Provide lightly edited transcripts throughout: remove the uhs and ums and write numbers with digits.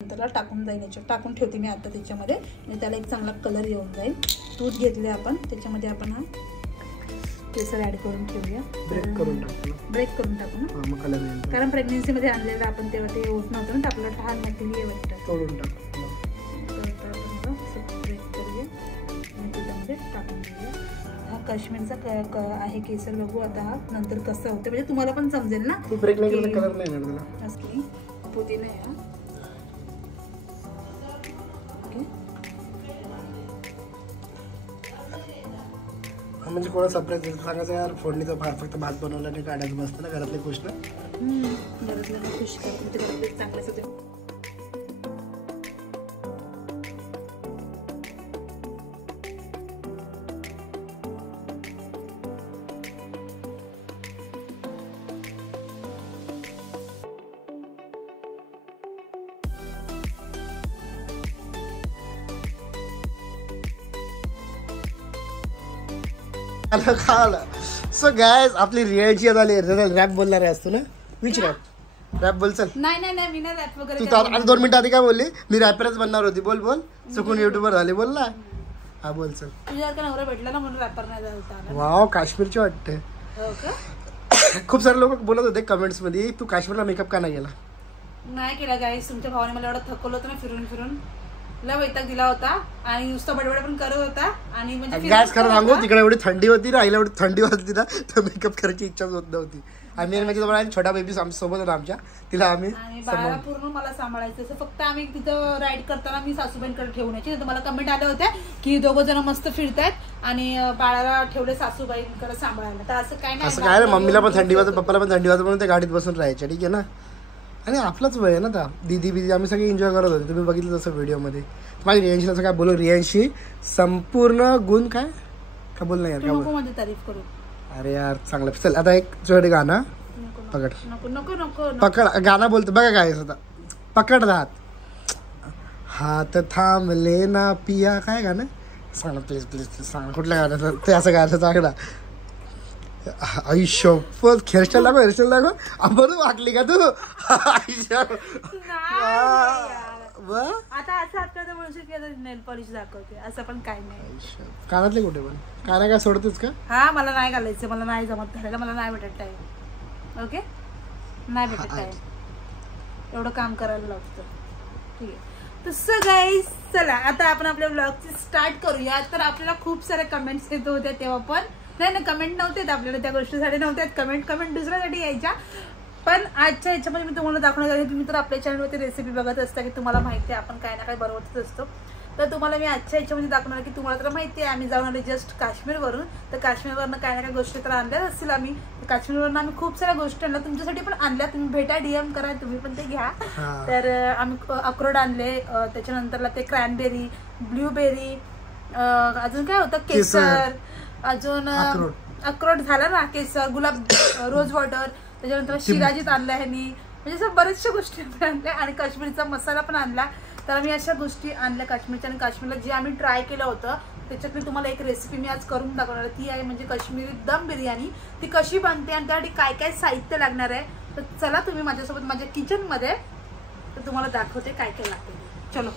त्याला टाकून जाईल, याच्यात टाकून ठेवते मी आता त्याच्यामध्ये, म्हणजे त्याला एक चांगला कलर येऊन जाईल. दूध घेतले आपण, त्याच्यामध्ये आपण हा केसर ऍड करून ठेवूया. ब्रेक करून टाकू ना, मग कलर येईल. कारण प्रेग्नन्सी मध्ये आणलेलं आपण तेव्हा ते होत नव्हतं ना, आपलं लहान नकली वाटतं, तोडून टाकू. ब्रेक करूया आणि त्याच्यामध्ये टाकून देऊया. हा काश्मीरचा आहे केसर. बघू आता हा नंतर कसं होतं, म्हणजे तुम्हाला पण समजेल ना. ब्रेक नाही केलं कलर नाही येणार त्याला. असं पुदिना आहे हा. म्हणजे कोणा सरप्राईज सांगायचं यार, फोडणीचा भात फक्त भात बनवला आणि काढायचं बसतं ना, घरातली गोष्ट. घरातल्या खुश करते, घरातले चांगलेच होते. सो गाइस आपली रियाची झाली. रॅप बोलणार असतो ना, विच रॅप बोल. चल. नाही मी नाही रॅप वगैरे. तू तर 2 मिनिटं आधी काय बोलली, मी रॅपरच बनणार होती. बोल चुकून युट्यूबर झाले. बोल ना. हा बोल. चल. तुझ्या नवरा भेटला ना म्हणून रॅपर नाही झाला. वाव, काश्मीरची वाटते. हो का? खूप सारे लोक बोलत होते कमेंट्स मध्ये, तू काश्मीरला मेकअप का नाही केला? नाही केला गाईस. तुमच्या भावाने मला एवढं थकवलं होतं ना फिरून लय वैताग दिला होता आणि नुसतं बडबड पण करत होता. आणि म्हणजे गॅस खरं सांगू, तिकडे एवढी थंडी होती ना, आईला एवढी थंडी होती ना, तर मेकअप करायची इच्छाच होत नव्हती. आम्ही म्हणजे तुम्हाला छोटा बेबी सोबत होता आमच्या, तिला आम्ही बाळाला पूर्ण मला सांभाळायचं. फक्त आम्ही तिथं राईड करताना मी सासूबाईंकडे ठेवून यायची. मला कमेंट आले होते की 2 जण मस्त फिरतायत आणि बाळाला ठेवले सासूबाईंकडे सांभाळायला. तर असं काय नाही, असं काय. मम्मीला पण थंडी वाजत, पप्पाला पण थंडी वाजत, म्हणून ते गाडीत बसून राहायचे. ठीक आहे ना. आणि आपलाच वय आहे ना. त्या दीदी आम्ही सगळे एन्जॉय करत होते. तुम्ही बघितलं तसं व्हिडिओमध्ये. माझी रियांशी असं काय बोलू, रियांशी संपूर्ण गुण काय बोल नाही यार, तारीफ करू. अरे यार चांगलं. चल आता एक जोडे गाणं पकड. नको पकड गाणं बोलतो बघा काय आता. पकड हात थांबले ना पिया. काय गाणं सांग ना प्लीज सांग. कुठलं गाणं ते? असं गाणं सांग ना. आयुष्य हेअरस्टाईल दाखव. बरं वाकली का तू? आता असं नेल पॉलिश दाखवते, असं पण काय नाही. कानातले कुठे पण काना काय सोडतेस का? हा, मला नाही घालायचं, मला नाही जमत घालायला, मला नाही भेटत टाइम. ओके, नाही भेटत टाइम, एवढं काम करायला लागतं. ठीक आहे. तसं गाईस चला आता आपण आपल्या ब्लॉगची स्टार्ट करूया. तर आपल्याला खूप सारे कमेंट्स येत होत्या तेव्हा पण. नाही कमेंट नव्हते आपल्याला, त्या गोष्टीसाठी नव्हत्यात कमेंट दुसऱ्यासाठी यायच्या. पण आजच्या ह्याच्यामध्ये मी तुम्हाला दाखवणार आहे. तुम्ही तर आपल्या चॅनलवरती रेसिपी बघत असता की तुम्हाला माहिती आहे आपण काय ना काय बनवतच असतो. तर तुम्हाला मी आजच्या ह्याच्यामध्ये दाखवणार की तुम्हाला तर माहिती आहे आम्ही जाऊन आले जस्ट काश्मीरवरून. तर काश्मीरवरनं काय ना काय गोष्टी तर आणल्याच असतील आम्ही. काश्मीरवरनं आम्ही खूप साऱ्या गोष्टी आणल्या, तुमच्यासाठी पण आणल्या. तुम्ही भेटा, DM करा, तुम्ही पण ते घ्या. तर आम्ही अक्रोड आणले, त्याच्यानंतरला ते क्रॅनबेरी, ब्ल्यूबेरी, अजून काय होतं केसर, अजून अक्रोड झाला ना, केसर, गुलाब, रोज वॉटर, त्याच्यानंतर शिराजीत आणल्या ह्यांनी. म्हणजे असं बऱ्याचशा गोष्टी आणल्या आणि काश्मीरचा मसाला पण आणला. तर आम्ही अशा गोष्टी आणल्या काश्मीरच्या. आणि काश्मीरला जे आम्ही ट्राय केलं होतं त्याच्यातली तुम्हाला एक रेसिपी मी आज करून दाखवणार आहे. ती आहे म्हणजे काश्मीरी दम बिर्याणी. ती कशी बनते आणि त्यासाठी काय काय साहित्य लागणार आहे. तर चला तुम्ही माझ्यासोबत माझ्या किचनमध्ये, तर तुम्हाला दाखवते काय काय लागते. चलो.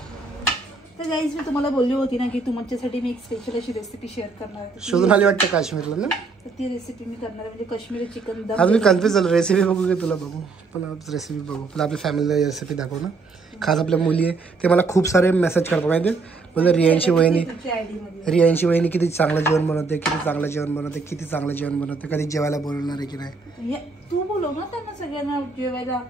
तर गाईज मी तुम्हाला बोलली होती ना की तुमच्यासाठी मी एक स्पेशल अशी रेसिपी शेअर करणार आहे. शोधून आली वाटतं काश्मीरला ना. तर ती रेसिपी मी करणार आहे म्हणजे काश्मीरी चिकन दम. आज मी कन्फ्युज झालो. रेसिपी बघू की तुला बघू? पण रेसिपी बघू. तुला आपल्या फॅमिलीला रेसिपी दाखव ना. खास आपल्या मुली आहे ते मला खूप सारे मेसेज करतात माहिती आहे. बोलले रियांशी वहिनी किती चांगलं जेवण बनवते, किती चांगलं जेवण बनवते, कधी जेवायला बोलवणार आहे की नाही. तू बोलव ना त्यांना सगळ्यांना जेवायला.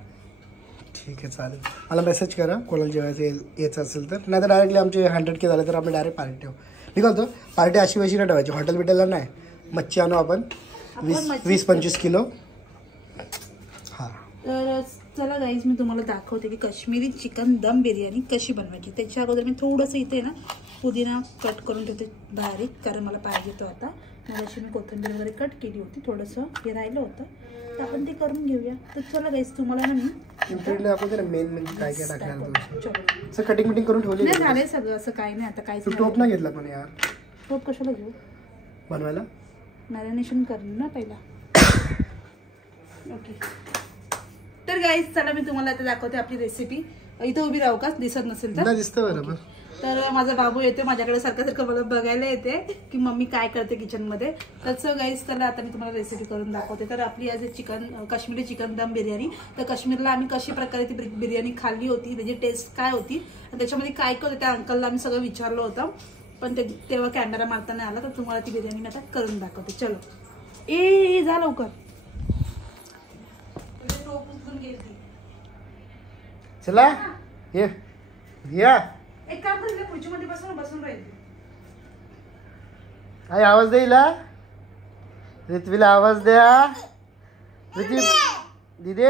ठीक आहे चालेल. मला मेसेज करा कोणाला जेवायचं यायचं असेल तर. नाही तर डायरेक्टली आमचे 100K झाले तर आपण डायरेक्ट पार्टी ठेवू. मी काय होतो पार्टी अशी वशी नाही ठेवायची. हॉटेल बिटेलला नाही. मच्छी आणू आपण 20-25 किलो. हां तर चला गाईज मी तुम्हाला दाखवते की काश्मीरी चिकन दम बिर्याणी कशी बनवायची. त्याच्या अगोदर मी थोडंसं इथे ना पुदिना कट करून ठेवते बारीक, कारण मला पाहिजे तो आता. मग अशी मी कोथिंबीर वगैरे कट केली होती. थोडंसं हे राहिलं होतं तर आपण ते करून घेऊया. तर चला गाईज तुम्हाला ना मी मेन म्हणजे काय काय टाकणार कटिंग बिटिंग करून ठेवली. नाही झालंय सगळं, असं काही नाही. आता काय टोप नाही घेतला पण यार. टोप कशाला घेऊ? बनवायला मॅरिनेशन करून ना पहिला. ओके तर गाईज चला मी तुम्हाला आता दाखवते आपली रेसिपी. इथं उभी राहू का, दिसत नसेल तर? दिसतं बरोबर. तर माझा बाबू येते माझ्याकडे सारखं मला बघायला येते की मम्मी काय करते किचन मध्ये. तर गाईस तर आता मी तुम्हाला रेसिपी करून दाखवते. तर आपली आज काश्मीरी चिकन दम बिर्याणी. तर काश्मीरला आम्ही कशी प्रकारे ती बिर्याणी खाल्ली होती, त्याची टेस्ट काय होती आणि त्याच्यामध्ये काय काय होतं त्या अंकलला आम्ही सगळं विचारलं होतं, पण तेव्हा कॅमेरा मारता नाही आला. तर तुम्हाला ती बिर्याणी मी आता करून दाखवते. चलो ए जा लवकर. चला ये या. एक काम कर, खुर्चीमध्ये बसून राहील. आई आवाज देईला, रित्वीला आवाज द्या. दीदी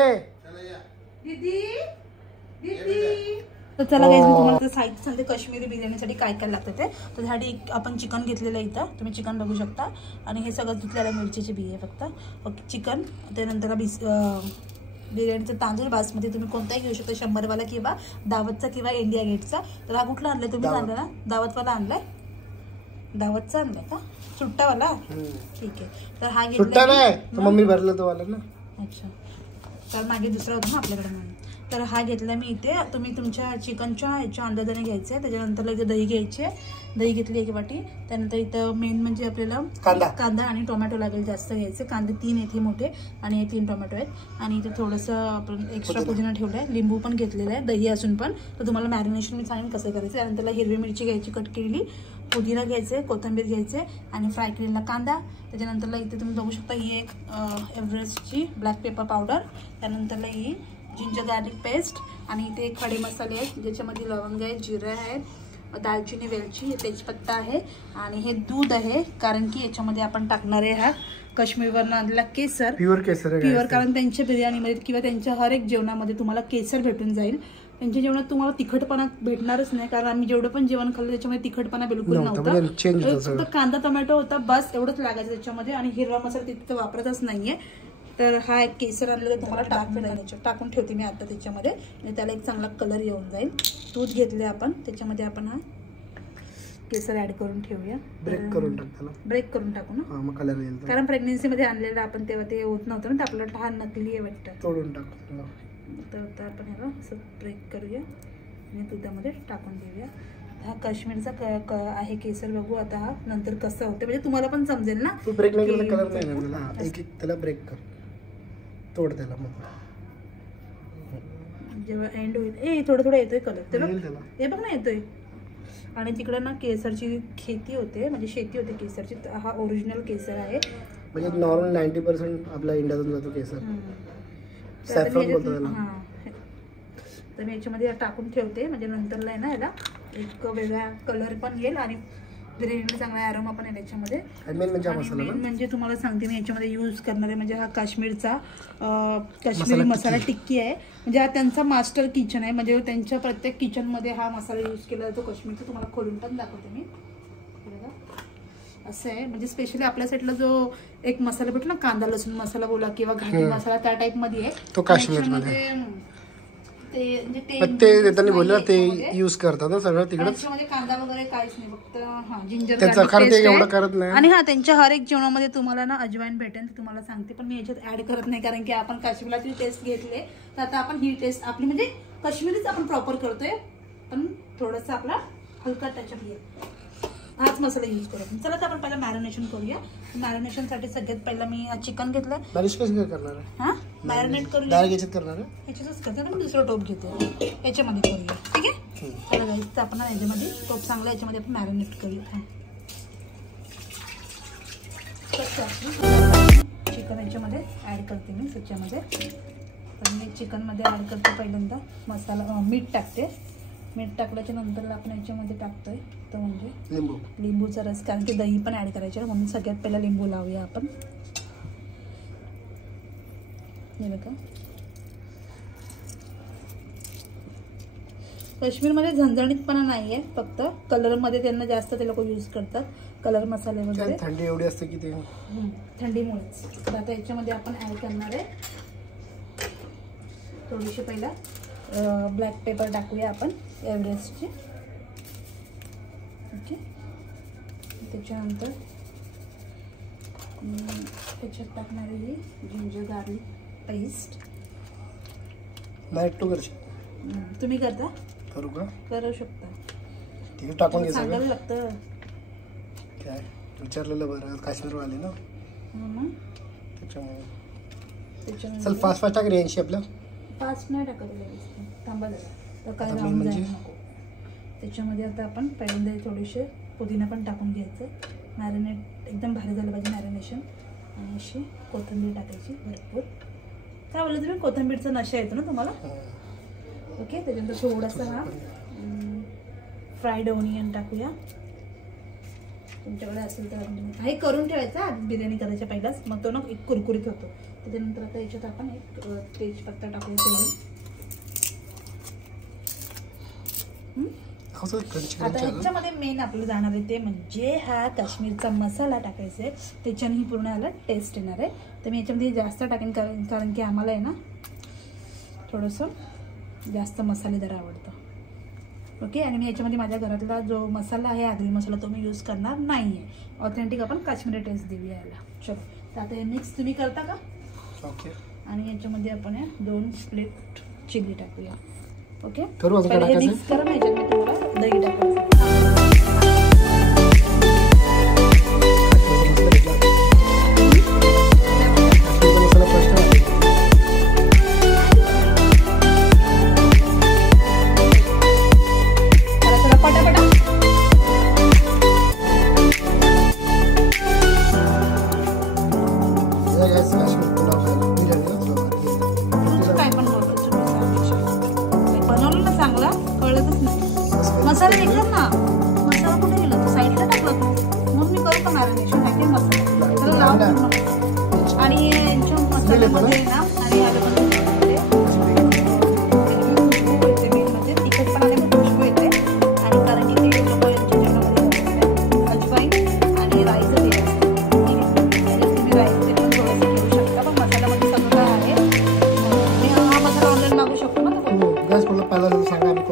तर चला गाईस मी तुम्हाला साहित्य सांगते काश्मीरी बिर्याणीसाठी काय काय लागतं ते. तर त्यासाठी आपण चिकन घेतलेलं आहे इथं, तुम्ही चिकन बघू शकता. आणि हे सगळं धुतलेलं मिरचीचे बिये फक्त. Okay chicken. त्यानंतर बिर्याणीचं तांदूळ बासमती तुम्ही कोणताही घेऊ शकता, 100वाला किंवा दावतचा किंवा इंडिया गेटचा. तर हा कुठला आणलाय तुम्ही? आणला ना दावतवाला आणलाय? दावतचा आणलाय का? सुट्टावाला? ठीक आहे. तर हा घेतला मम्मी भरला तो वाला ना. अच्छा, तर मागे दुसरा होता ना आपल्याकडे म्हणून. तर हा घेतला मी इथे. तुम्ही तुमच्या चिकनच्या ह्याच्या अंदाजाने घ्यायचे. त्याच्यानंतर इथे दही घ्यायचे, दही घेतली 1 वाटी. त्यानंतर इथं मेन म्हणजे आपल्याला कांदा आणि टोमॅटो लागेल जास्त घ्यायचे. कांदे 3 आहेत मोठे आणि हे 3 टोमॅटो आहेत. आणि इथे थोडंसं आपण एक्स्ट्रा पुदिना ठेवला आहे, लिंबू पण घेतलेला आहे, दही असून पण. तर तुम्हाला मॅरिनेशन मी सांगेन कसं करायचं. त्यानंतर हिरवी मिरची घ्यायची कट केलेली, पुदिना घ्यायचे, कोथिंबीर घ्यायचे आणि फ्राय केलेला कांदा. त्याच्यानंतरला इथे तुम्ही बघू शकता ही एक एव्हरेस्टची ब्लॅक पेपर पावडर. त्यानंतरला ही जिंजर गार्लिक पेस्ट आणि इथे खडे मसाले आहेत ज्याच्यामध्ये लवंग आहे, जिरं आहे, दालचिनी, वेलची, तेजपत्ता आहे आणि हे दूध आहे. कारण की याच्यामध्ये आपण टाकणार आहे हा काश्मीरवरून आणलेला केसर, प्युअर केसर आहे. प्युअर, कारण त्यांच्या बिर्याणीमध्ये किंवा त्यांच्या हर एक जेवणामध्ये तुम्हाला केसर भेटून जाईल. त्यांच्या जेवणात तुम्हाला तिखटपणा भेटणारच नाही, कारण आम्ही जेवढं पण जेवण खाल्लं त्याच्यामध्ये तिखटपणा बिलकुल नव्हता. फक्त कांदा टोमॅटो होता बस, एवढंच लागायचं त्याच्यामध्ये. आणि हिरवा मसाला तितकं वापरतच नाहीये. तर हा एक केसर आणलेला तुम्हाला टाकून ठेवते मी आता त्याच्यामध्ये, आणि त्याला एक चांगला कलर येऊन जाईल. दूध घेतले आपण, त्याच्यामध्ये आपण हा केसर ऍड करून ठेवूया. ब्रेक करून टाकू ना, कलर येईल. कारण प्रेग्नेन्सी मध्ये आणलेलं आपण तेव्हा ते होत नव्हतं ना, आपल्याला हा नकली आहे वाटतं, तोडून टाकू. तर आता आपण ह्याला असं ब्रेक करूया आणि दुधामध्ये टाकून देऊया. हा काश्मीरचा आहे केसर. बघू आता हा नंतर कसं होतं, म्हणजे तुम्हाला पण समजेल ना. तू ब्रेक नाही केला कलर नाही ना, एक त्याला ब्रेक कर, तोड त्याला. मग जेव्हा एंड होईल थोडं येतोय कलर, हे बघ ना येतोय. आणि तिकडे ना केसरची खेती होते, म्हणजे शेती होते केसरची. हा ओरिजिनल केसर आहे, म्हणजे नॉर्मल 90% आपल्या इंडियातून जातो केसर. सॅफ्रॉन बोलतो त्याला. तर मी याच्यामध्ये टाकून ठेवते, म्हणजे नंतरला आहे ना याला एक वेगळा कलर पण येईल आणि बिर्याणीला चांगला आराम पण आहे त्याच्यामध्ये. मेन म्हणजे तुम्हाला सांगते मी याच्यामध्ये यूज करणारे म्हणजे हा काश्मीरचा काश्मीरी मसाला टिक्की आहे. म्हणजे हा त्यांचा मास्टर किचन आहे, म्हणजे त्यांच्या प्रत्येक किचनमध्ये हा मसाला यूज केला जातो काश्मीरचा. तुम्हाला खोलून पण दाखवते मी. असं आहे, म्हणजे स्पेशली आपल्या साईडला जो एक मसाला भेटतो ना, कांदा लसूण मसाला बोला किंवा घाटी मसाला, त्या टाइप मध्ये आहे तो काश्मीरमध्ये. ते त्यांनी बोललं ते यूज करतात ना सगळं तिकडेच, म्हणजे कांदा वगैरे काहीच नाही, फक्त जिंजर करत नाही. आणि हा त्यांच्या हर एक जेवणामध्ये तुम्हाला ना अजवाईन भेटेल, तुम्हाला सांगते, पण मी याच्यात ऍड करत नाही, कारण की आपण काश्मीरची टेस्ट घेतली. तर आता आपण ही टेस्ट आपली म्हणजे काश्मीरीच आपण प्रॉपर करतोय, पण थोडंसं आपला हलका टचअप घेऊ, हाच मसाला यूज करू. चला तर आपण पहिला मॅरिनेशन करूया. मॅरिनेशन साठी सगळ्यात पहिला मी चिकन घेतलं. मॅरिनेट करून ह्याच्यातच करते ना, दुसरं टोप घेते याच्यामध्ये करूया. ठीक आहे, चला गाईस आपण याच्यामध्ये टोप चांगला याच्यामध्ये आपण मॅरिनेट करूया. चिकन याच्यामध्ये ऍड करते मी त्याच्यामध्ये. तर मी चिकनमध्ये ऍड करते पहिल्यांदा मसाला, मीठ टाकते. मीठ टाकल्याच्या नंतर आपण याच्यामध्ये टाकतोय तो म्हणजे लिंबूचा रस, कारण की दही पण ऍड करायचे, म्हणून सगळ्यात पहिला लिंबू लावूया आपण. हे बघा, काश्मीरमध्ये झणझणीतपणा नाहीये, फक्त कलरमध्ये त्यांना जास्त ते लोक यूज करतात, कलर मसाले वगैरे. थंडी एवढी असते की ते थंडीमुळेच. तर आता याच्यामध्ये आपण ऍड करणार आहे थोडीशी पहिला ब्लॅक पेपर टाकूया आपण एव्हरेस्टची. ओके, त्याच्यानंतर त्याच्यात टाकणार आहे जिंजर गार्लिक पेस्ट. तुम्ही करता? करू का? करू शकता. ठीक टाकून घे सांगायला लागतं. काय विचारलेलं बरं, काश्मीरवाले ना त्याच्यामुळे. चल फास्ट टाक रे. 80 आपलं फास्ट नाही टाकत, थांबा जरा काय राहून जाईल नको. त्याच्यामध्ये आता आपण पहिल्यांदा थोडीशी पुदिना पण टाकून घ्यायचं. मॅरिनेट एकदम भारी झालं पाहिजे मॅरिनेशन. आणि अशी कोथिंबीर टाकायची भरपूर. काय बोललं तुम्ही? कोथिंबीरचा नशा येतो ना तुम्हाला. ओके. त्याच्यानंतर थोडासा हा फ्राईड ओनियन टाकूया. तुमच्याकडे असेल तर हे करून ठेवायचा बिर्याणी करायच्या पहिलाच, मग तो ना एक कुरकुरीत होतो. त्याच्यानंतर आता याच्यात आपण एक तेजपत्ता टाकूया सोडून. आता याच्यामध्ये मेन आपलं जाणार आहे ते म्हणजे हा काश्मीरचा मसाला टाकायचा आहे. त्याच्याने ही पूर्ण याला टेस्ट येणार आहे. तर मी याच्यामध्ये जास्त टाकेन कारण की आम्हाला आहे ना थोडंसं जास्त मसालेदार आवडतं. ओके. आणि मी याच्यामध्ये माझ्या घरातला जो मसाला आहे आगरी मसाला तो मी यूज करणार नाही आहे. ऑथेंटिक आपण काश्मीरी टेस्ट देऊया याला. चलो. तर आता हे मिक्स तुम्ही करता का? ओके. आणि याच्यामध्ये आपण 2 प्लेट चिली टाकूया. ओके. पहिले हे मिक्स करा. याच्यात मी तुम्हाला दही टाकायचं. मसाला एकदम ना मसाला कुठे गेला? तू साईडला टाकला तू. मग मी करू का मॅरिनेशन? टाकेल मसाला लाव. आणि यांच्या मसाल्यामध्ये ना आणि आलं पण म्हणजे तिखट पण आले खुशबू येते. आणि कारण की ते लोक यांच्या जेवणामध्ये अजवाईन आणि राईचं तेल तुम्ही राईचं पण थोडंसं घेऊ शकता. पण मसाल्यामध्ये सगळं काय आहे. मी हा मसाला ऑनलाईन मागू शकतो ना. गॅस पहिला सांगा आम्ही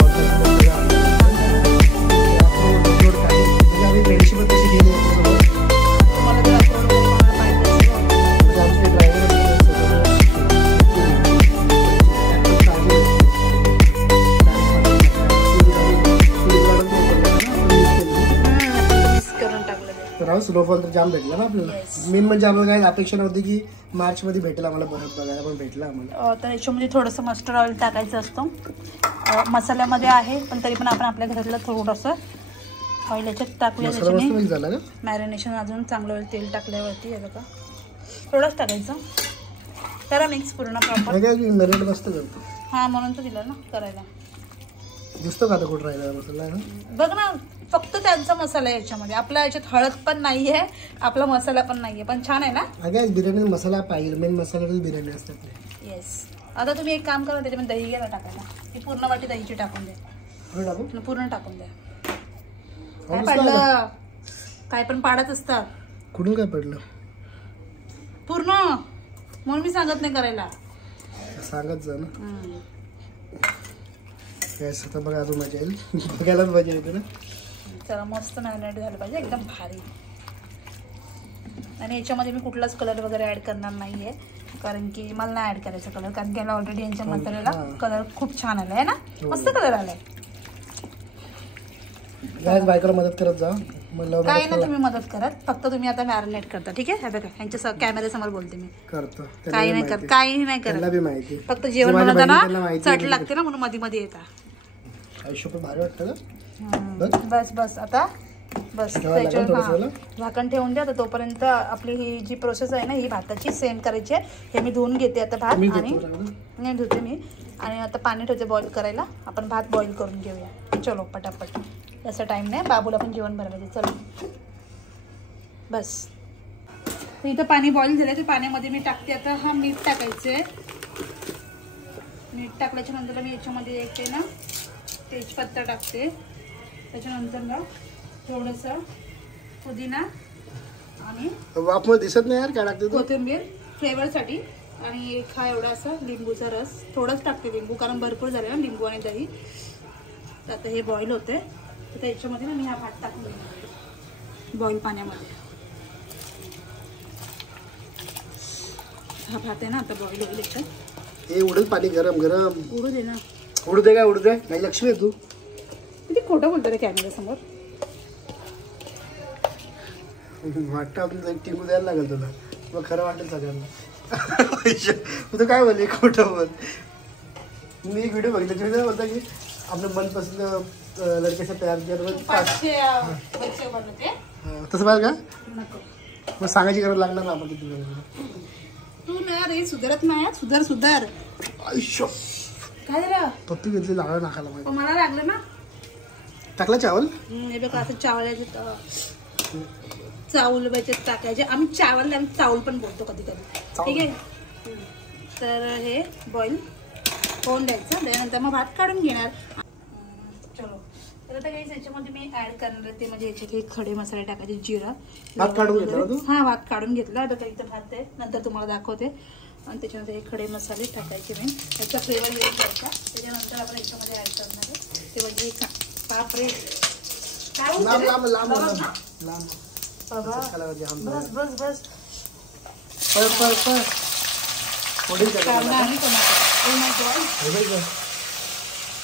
स्नोफॉल तर जाम भेटला ना आपल्याला. मेन म्हणजे आम्हाला काय अपेक्षा नव्हती की मार्च मध्ये भेटेल आम्हाला. बरं बघायला पण भेटला आम्हाला. तर याच्यामध्ये थोडंसं मस्टर्ड ऑइल टाकायचं असतं. मसाल्यामध्ये आहे पण तरी पण आपण आपल्या घरातलं थोडंसं ऑइल याच्यात टाकूया. त्याच्याने मॅरिनेशन अजून चांगलं होईल. तेल टाकल्यावरती हे बघा थोडंच टाकायचं. करा मिक्स पूर्ण प्रॉपर. मस्त करतो. हा म्हणून तर दिलं ना करायला. दिसतो का आता कुठं राहिला मसाला? बघ ना फक्त त्यांचा मसाला आहे याच्यामध्ये. आपल्या याच्यात हळद पण नाहीये, आपला मसाला पण नाहीये, पण छान आहे ना. अगं बिर्याणी मसाला पाहिजे. मेन मसाला बिर्याणी असतात. येस. आता तुम्ही एक काम करा त्याच्यामध्ये दही घ्या टाकायला. ही पूर्ण वाटी दहीची टाकून द्या. पूर्ण टाकून द्या. काय पडलं? काय पण पाडत असतात. कुठून काय पडलं? पूर्ण. म्हणून मी सांगत नाही करायला. सांगत जा ना. आता बघा अजून मजा येईल. बघायलाच मजा येते ना. चला मस्त मॅरिनेट झालं पाहिजे एकदम भारी. आणि याच्यामध्ये मी कुठलाच कलर वगैरे ऍड करणार नाहीये कारण की मला नाही ऍड करायचा कलर. कारण की ऑलरेडी यांच्या मसाल्याला कलर खूप छान आलाय ना. मस्त कलर आलाय. बायकोला मदत करत जा. काय ना तुम्ही मदत करत. फक्त तुम्ही आता मॅरिनेट करता. ठीक आहे. बघा यांच्या कॅमेरा समोर बोलते मी. करतो. काही नाही करत. काही नाही करत. फक्त जेवण बनवताना चट लागते ना म्हणून मध्ये मध्ये येतात. आयुष्य पण भारी वाटतं ना. बस बस आता बस झाकण ठेवून द्या. तर तोपर्यंत आपली ही जी प्रोसेस आहे ना ही भाताची सेंड करायची आहे. हे मी धुवून घेते आता भात. आणि नाही धुते मी. आणि आता पाणी ठेवते बॉईल करायला. आपण भात बॉईल करून घेऊया. चलो पटापट. तसं टाइम नाही. बाबूला पण जेवण बनवायचे. चलो बस. तर इथं पाणी बॉईल झालं. ते पाण्यामध्ये मी टाकते आता हा मीठ टाकायचे. मीठ टाकल्याच्या नंतर मी याच्यामध्ये येते ना तेजपत्ता टाकते. त्याच्यानंतर ना थोडंसं पुदिना आणि वाफमध्ये दिसत नाही यार काय टाकते कोथिंबीर फ्लेवरसाठी. आणि एक हा एवढा असा लिंबूचा रस. थोडंच टाकते लिंबू कारण भरपूर झाले ना लिंबू आणि दही. तर आता हे बॉईल होते. तर त्याच्यामध्ये ना मी हा भात टाकून देते बॉईल पाण्यामध्ये. हा भात आहे ना आता बॉईल होईल. याच्यात हे उडत पाणी गरम गरम उडू दे ना. उडू दे काय उडू दे नाही लक्ष्मी आहे तू किती खोटं बोलतो रे कॅमेरा समोर वाटतं आपण टिंगू द्यायला लागेल तुला मग खरं वाटेल सगळ्यांना तू काय बोलली खोटं बोल मी एक व्हिडिओ बघितला तुम्ही बोलता की आपलं मनपसंद लडकेचा प्यार तसं पाहिजे का मग सांगायची गरज लागणार ना आपण किती तू ना रे सुधारत नाही सुधार सुधार आयुष्य काय झालं पप्पी घेतली लागलं नाकाला माहिती मला लागलं ना टाकला चावल हे बघा असं चावल्याचं चावल त्याच्यात टाकायचे आम्ही चावल आम्ही चावल पण बोलतो कधी कधी ठीक आहे तर हे बॉईल होऊन द्यायचं त्यानंतर मग भात काढून घेणार चलो तर आता काही याच्यामध्ये मी ऍड करणार ते म्हणजे याच्यातले खडे मसाले टाकायचे जिरा भात काढून घेतला हा भात काढून घेतला आता काही भात आहे नंतर तुम्हाला दाखवते आणि त्याच्यामध्ये हे खडे मसाले टाकायचे नाही याचा फ्लेवर येऊन जायचा त्याच्यानंतर आपण याच्यामध्ये ऍड करणार आहे ते म्हणजे बापरे बस बस बस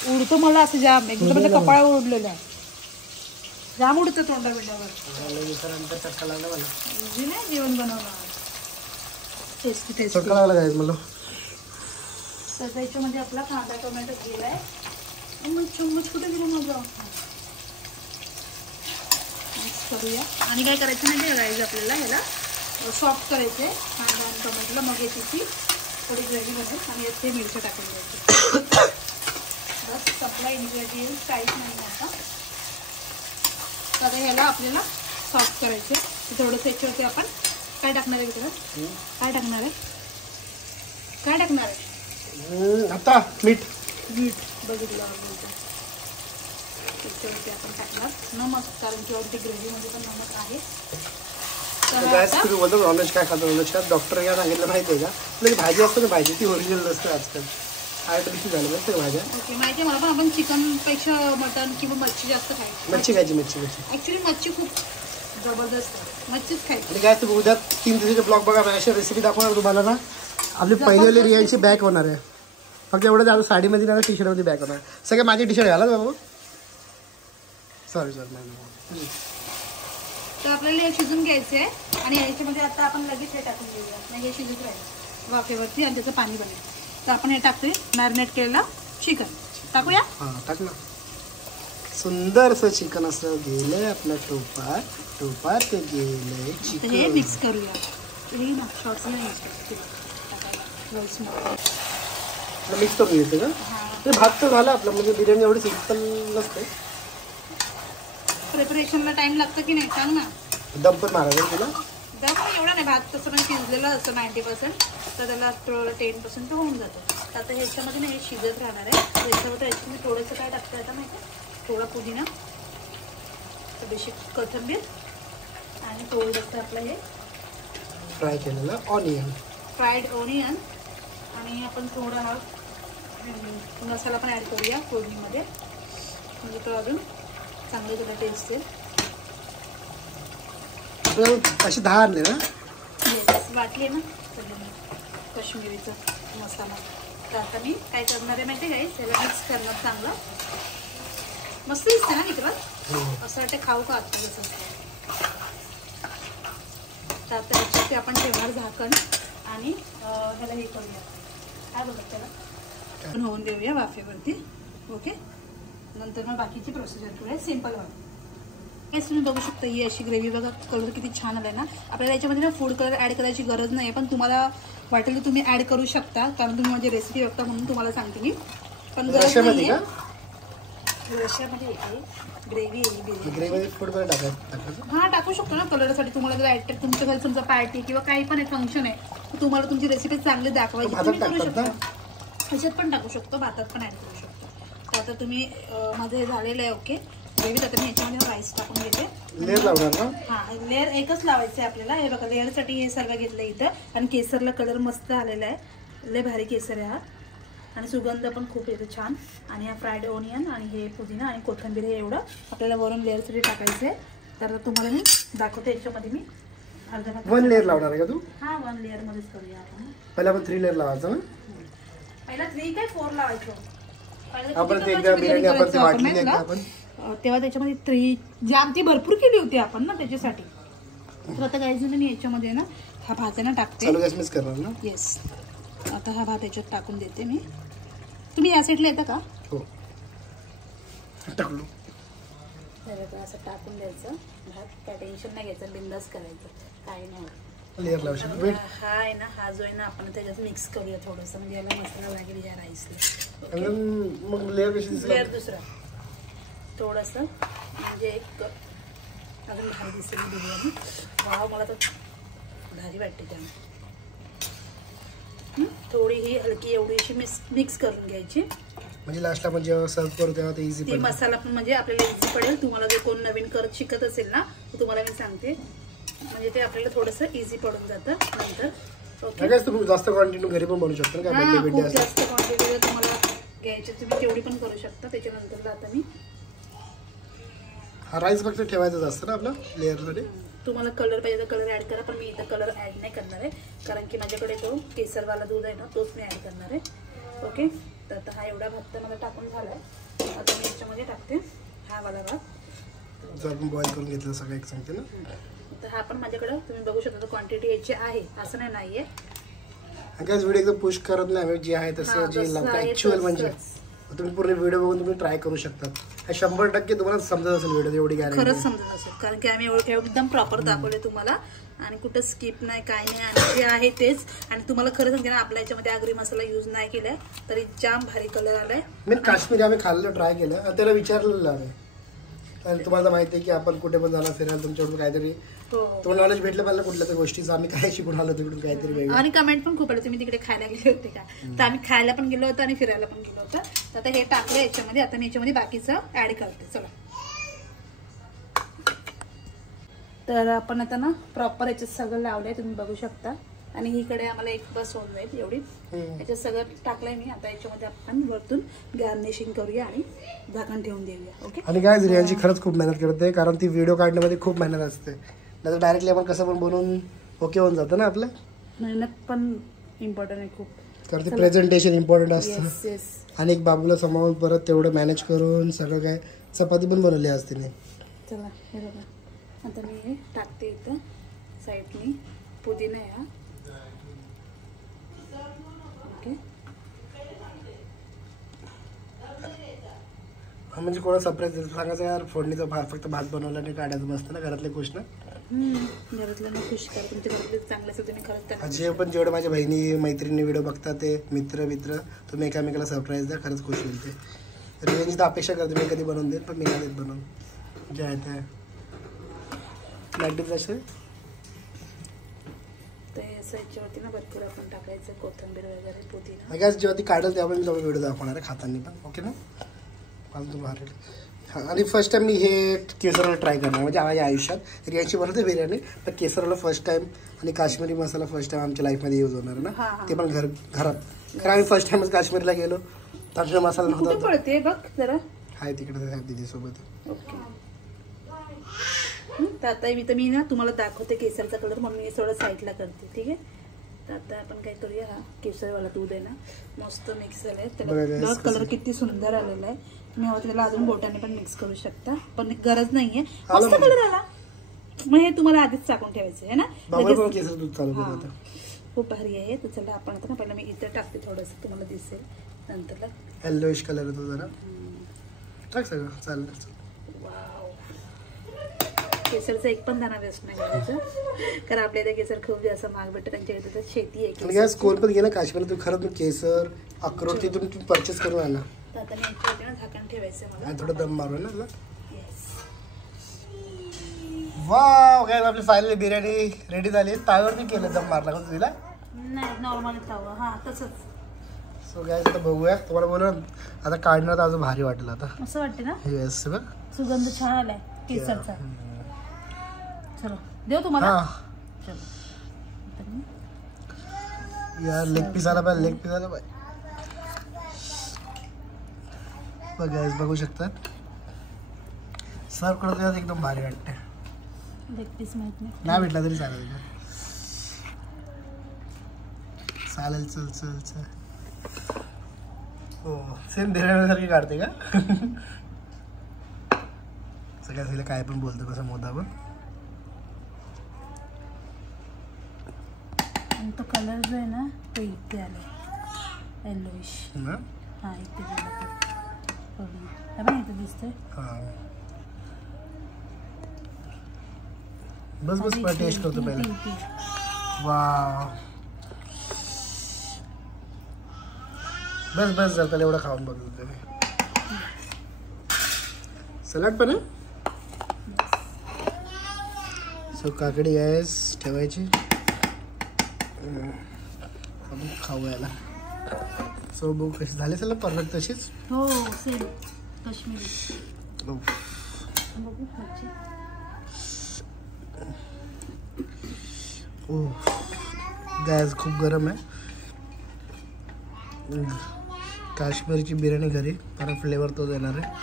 उडतो मला असं जाम एकदम म्हणजे कपाळ उडलेलं आहे जाम उडतं तोंडा बिंडावर नाही जेवण बनवणार टेस्टी टेस्टी तर त्याच्यामध्ये आपला कांदा टोमॅटो केलाय चम्मच कुठे गेलं माझं मिक्स करूया आणि काय करायचं नाही राईस आपल्याला ह्याला सॉफ्ट करायचे कांदा आणि टोमॅटोला मग याची थोडी ग्रेव्ही बनेल आणि यात मिरच्या टाकून द्यायची बस सप्लाय इन्ग्रेडियंट्स काहीच नाही आता तर ह्याला आपल्याला सॉफ्ट करायचे थोडंसं याच्यावरती आपण काय टाकणार आहे त्याला काय टाकणार आहे काय टाकणार आहे आता मीठ बघितलं बोलतो त्याच्यावरती आपण टाकणार नमक कारण की ऑलरेडी ग्रेव्हीमध्ये पण नमक आहे तुम्ही बोलतो नॉनव्हेज काय खातो नॉनव्हेज काय डॉक्टर या सांगितलं माहिती आहे का आपल्याला भाजी असते ना भाजी ती ओरिजिनल नसते आजकाल आर्टिफिशियल झालं माहिती आहे भाज्या ओके माहिती आहे मला पण आपण चिकन पेक्षा मटन किंवा मच्छी जास्त खायची मच्छी खायची मच्छी ऍक्च्युली मच्छी खूप जबरदस्त आहे मच्छीच खायची आणि काय तुम्ही उद्या 3 दिवसाचे ब्लॉग बघा अशा रेसिपी दाखवणार तुम्हाला ना आपली पहिली रियांची बॅक होणार आहे फक्त एवढं आता साडीमध्ये ना टी शर्टमध्ये बॅक होणार सगळे माझे टी शर्ट घाला बाबा सॉरी नाही तर आपल्याला हे शिजून घ्यायचं आहे आणि याच्यामध्ये आता आपण लगेच हे टाकून घेऊया म्हणजे हे शिजत राहील वाफेवरती आणि त्याचं पाणी बनेल तर आपण हे टाकतोय मॅरिनेट केलेलं चिकन टाकूया हां टाक ना सुंदरसं चिकन असं गेलंय आपल्या टोपात ते गेलंय चिकन हे मिक्स करूया हे ना शॉर्ट्स मिक्स करून घेते का ते भात तर झालं आपलं म्हणजे बिर्याणी एवढी सिंपल नसते प्रिपरेशनला टाइम लागतो की नाही सांग ना दम पण मारायचं तुला दम एवढा नाही भात तसं पण शिजलेलं असतं 90% तर त्याला 10% होऊन जातं तर आता ह्याच्यामध्ये ना हे शिजत राहणार आहे याच्यामध्ये याच्यामध्ये थोडंसं काय टाकतं आता माहिती आहे थोडा पुदिना थोडीशी कोथिंबीर आणि थोडंसं आपलं हे फ्राय केलेलं ऑनियन फ्राईड ऑनियन आणि आपण थोडा हा मसाला पण ॲड करूया फोडणीमध्ये म्हणजे तो अजून चांगली तुला टेस्ट येईल अशी 10 आणले ना वाटली ना काश्मीरीचा मसाला तर आता मी काय करणार आहे माहिती आहे त्याला मिक्स करणार चांगलं मस्त दिसतं ना मित्र असं वाटतं खाऊ का आता जसं तर आता याच्यावरती आपण ठेवणार झाकण आणि ह्याला हे करूया काय बोलतात त्याला होऊन देऊया वाफेवरती ओके नंतर मग बाकीची प्रोसिजर करूया सिम्पल वाटतं हेच तुम्ही बघू शकता ही अशी ग्रेव्ही बघा कलर किती छान आला आहे ना आपल्याला याच्यामध्ये ना फूड कलर ॲड करायची गरज नाही पण तुम्हाला वाटेल तुम्ही ॲड करू शकता कारण तुम्ही माझी रेसिपी बघता म्हणून तुम्हाला सांगते मी पण गरज नाही आहे रश्यामध्ये येते ग्रेव्ही फूड कलर टाकायचं हां टाकू शकतो ना कलरसाठी तुम्हाला जर ॲड तुमच्या घरी तुमचा पार्टी किंवा काही पण आहे फंक्शन आहे तुम्हाला तुमची रेसिपी चांगली दाखवायची तुम्ही करू शकता ह्याच्यात पण टाकू शकतो भातात पण ॲड करू शकतो तर आता तुम्ही माझं हे झालेलं आहे ओके ग्रेव्ही आता मी याच्यामध्ये राईस टाकून घेते लेअर लावणार ना हां लेअर एकच लावायचं आहे आपल्याला हे बघा लेअरसाठी हे सर्व घेतलं इथं आणि केसरला कलर मस्त आलेला आहे लय भारी केसर आहे हा आणि सुगंध पण खूप येतो छान आणि हा फ्राईड ऑनियन आणि हे पुदिना आणि कोथिंबीर हे एवढं आपल्याला वरून लेअरसाठी टाकायचं आहे तर तुम्हाला मी दाखवते याच्यामध्ये मी अर्धा 1 लेअर लावणार आहे का तू हां 1 लेअरमध्येच करूया आपण पहिला आपण 3 लेअर लावायचं ना पहिला 3 काय 4 लावायचं आपण एकदा बिर्याणी आपण ती वाटली एकदा आपण तेव्हा त्याच्यामध्ये जाम ती भरपूर केली होती आपण ना त्याच्यासाठी. तर आता गाईज मी याच्यामध्ये ना हा भात आहे ना टाकते. चालू गॅस मिक्स करणार ना. येस. आता हा भात याच्यात टाकून देते मी. तुम्ही या साईडला येता का? हो टाकलो. तर असं टाकून द्यायचं भात. काय टेन्शन नाही घ्यायचं, बिंदास करायचं, काही नाही होत. लेअर लावू. हा आहे ना, हा जो आहे ना आपण त्याच्यात मिक्स करूया थोडंसं, म्हणजे याला मसाला लागेल या राईसला. मग लेअर कशी दिसली? लेअर दुसरा थोडंसं म्हणजे एक अजून भारी दिसेल बिर्याणी. वाव, मला तर भारी वाटते. त्यामुळे थोडी ही हलकी एवढीशी मिक्स करून घ्यायची, म्हणजे लास्टला पण जेव्हा सर्व करू तेव्हा ते इझी पडेल. मसाला पण म्हणजे आपल्याला इझी पडेल. तुम्हाला जर कोण नवीन करत शिकत असेल ना, तर तुम्हाला मी सांगते, म्हणजे ते आपल्याला थोडंसं इझी पडून जातं नंतर. ओके, तुम्ही जास्त क्वांटिटी घरी पण बनवू शकता का? खूप जास्त क्वांटिटी तुम्हाला घ्यायची, तुम्ही तेवढी पण करू शकता. त्याच्यानंतर आता मी हा राईस फक्त ठेवायचाच असतं ना आपला लेअरमध्ये. तुम्हाला कलर पाहिजे तर कलर ऍड करा, पण मी इथं कलर ऍड नाही करणार आहे, कारण की माझ्याकडे जो केसरवाला दूध आहे ना तोच मी ऍड करणार आहे. ओके, तर आता हा एवढा भात मला टाकून झालाय. आता मी याच्यामध्ये टाकते हा वाला भात जो आपण बॉईल करून घेतलं सगळं एक सांगते ना. तर हा पण माझ्याकडे तुम्ही बघू शकता क्वांटिटी याची आहे, असं नाहीये. काय व्हिडिओ एकदम पुश करत नाही, जे आहे तसं जे लागतं ऍक्च्युअल, म्हणजे तुम्ही पूर्ण व्हिडिओ बघून तुम्ही ट्राय करू शकता. 100% तुम्हाला समजत असेल व्हिडिओ, एवढी गॅरंटी. खरंच समजत असेल, कारण की आम्ही एकदम प्रॉपर दाखवले तुम्हाला, आणि कुठं स्किप नाही, काय नाही, आणि जे आहे तेच. आणि तुम्हाला खरं सांगते ना, आपल्या याच्यामध्ये आगरी मसाला यूज नाही केलाय तरी जाम भारी कलर आलाय. मी काश्मीरी आम्ही खाल्लं, ट्राय केलं, त्याला विचारलेलं आहे. आणि तुम्हाला माहिती आहे की आपण कुठे पण जाणार फिरायला, तुमच्याकडून काहीतरी तुम्हाला नॉलेज भेटलं पाहिजे कुठल्या तरी गोष्टीचं. आम्ही काय शिकून आलो तिकडून काहीतरी वेगळं. आणि कमेंट पण खूप आले, तुम्ही तिकडे खायला गेले होते का? तर आम्ही खायला पण गेलो होतो आणि फिरायला पण गेलो होतो. तर आता हे टाकलं याच्यामध्ये. आता मी याच्यामध्ये बाकीचं ऍड करते. चला, तर आपण आता ना प्रॉपर याच्यात सगळं लावलंय, तुम्ही बघू शकता. आणि हीकडे आम्हाला एक बस होऊन जाईल एवढी. याच्यात सगळं टाकलंय मी. आता याच्यामध्ये आपण वरतून गार्निशिंग करूया आणि झाकण ठेवून देऊया. ओके. आणि काय रियांची खरंच खूप मेहनत करते, कारण ती व्हिडिओ काढण्यामध्ये खूप मेहनत असते. नाही तर डायरेक्टली आपण कसं पण बनवून ओके होऊन जातं ना आपलं. मेहनत पण इम्पॉर्टंट आहे खूप, कारण ते प्रेझेंटेशन इम्पॉर्टंट असतं. आणि एक बाबूला सांभाळून परत तेवढं मॅनेज करून सगळं काय, चपाती पण बनवली आज तिने. चला, हे बघा, आता मी हे टाकते इथं साईडनी पुदिना या. ओके. म्हणजे कोणा सरप्राईज सांगायचं यार, फोडणीचा भात फक्त भात बनवला नाही, काढायचं मस्त ना घरातले खुश ना. घरातल्या खुश करा, तुमच्या घरातले चांगले असेल तुम्ही खरंच. जे पण जेवढे माझ्या बहिणी मैत्रिणी व्हिडिओ बघतात ते मित्र तुम्ही एकामेकाला सरप्राईज द्या, खरंच खुश होईल ते. रियांची तर अपेक्षा करते मी कधी बनवून देईल, पण मी नाही देत बनवून. जे आहे ते मॅगडीज असे याच्यावरती ना भरपूर आपण टाकायचं कोथिंबीर वगैरे, पुदिना. गॅस जेव्हा ती काढेल तेव्हा मी व्हिडिओ दाखवणार आहे खाताना पण. ओके ना. आणि फर्स्ट टाइम मी हे केसरवाला ट्राय करणार, म्हणजे माझ्या आयुष्यात. रियांची बनवते बिर्याणी, पण केसरवाला फर्स्ट टाइम, आणि काश्मीरी मसाला फर्स्ट टाइम आमच्या लाईफमध्ये यूज होणार ना, ते पण घरात. कारण आम्ही फर्स्ट टाइमच काश्मीरला गेलो, तर मसाला नव्हता. पडते बघ जरा, हाय तिकडे दिदी सोबत. ओके. तर आता मी ना तुम्हाला दाखवते केसरचा कलर, म्हणून मी थोडं साईडला करते. ठीक आहे. तर आता आपण काय करूया, हा केसरवाला दूध आहे ना मस्त मिक्स झालाय, त्याला कलर किती सुंदर आलेला आहे. तुम्ही हवं त्याला अजून बोटाने पण मिक्स करू शकता, पण गरज नाहीये. मस्त कलर आला. मग हे तुम्हाला आधीच टाकून ठेवायचं आहे ना, खूप भारी आहे. तर चला आपण आता ना पहिला मी इथं टाकते थोडंसं, तुम्हाला दिसेल नंतर. येल्लोइश कलर येतो जरा, टाक सगळं चालेल. केसरचा एक पण दाणा वेस्ट नाही करायचं, कारण आपल्या इथे केसर खूप जास्त महाग भेटतं. त्यांच्या इथे शेती आहे. कोण पण गेला काश्मीरला तू खरंच केसर अक्रोड तिथून तू परचेस करून आला. तर आता मी झाकण ठेवायचं मला, थोडं दम मारू ना. वाव, काय आपली फायनली बिर्याणी रेडी झाली. ताव्यावरती केलं, दम मारला का तुला? नाही, नॉर्मल तावा. हा तसंच. सो गाइस आता बघूया, तुम्हाला बोलू आता काढणार तर अजून भारी वाटेल. आता असं वाटते ना. येस, सुगंध छान आलाय केसरचा. चलो देऊ तुम्हाला. यार लेग पीस आला पाहिजे, लेग पीस आला पाहिजे. बघा बघू शकता, सर्व करत एकदम भारी वाटते. लेग पीस माहित नाही भेटला तरी चालेल. चालेल, चल चल चल. हो सेम बिर्याणीसारखी काढते का? सगळ्या काय पण बोलतो कसं मोदा पण. आणि तो कलर जो आहे ना तो इथे आला येलोइश. हा इथे गेला तो इथे दिसतोय. बस बस पर टेस्ट करतो पहिले. वाव बस बस जर त्याला एवढं खाऊन बघतो मी. सलाड पण आहे. सो काकडी गॅस ठेवायची आपण खाऊयाला. सो बघू कशी झाली सला परफेक्ट तशीच. हो सेम काश्मीरी. बघू खायची. ओ गॅस खूप गरम आहे. काश्मीरची बिर्याणी घरी कारण फ्लेवर तो देणार आहे.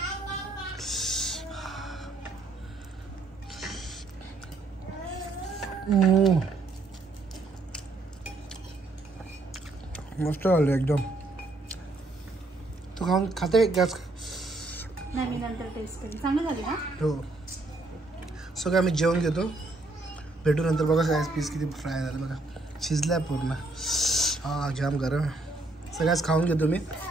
मस्त झालं एकदम. तू खाऊन खाते गॅस? नाही मी नंतर टेस्ट करेन. चांगलं झालं ना? हो. सो काय आम्ही जेवण घेतो. भेटू नंतर. बघा गॅस पीस किती फ्राय झालं बघा. शिजलाय पूर्ण. हा जाम गरम. सगळ्याच खाऊन घेतो मी.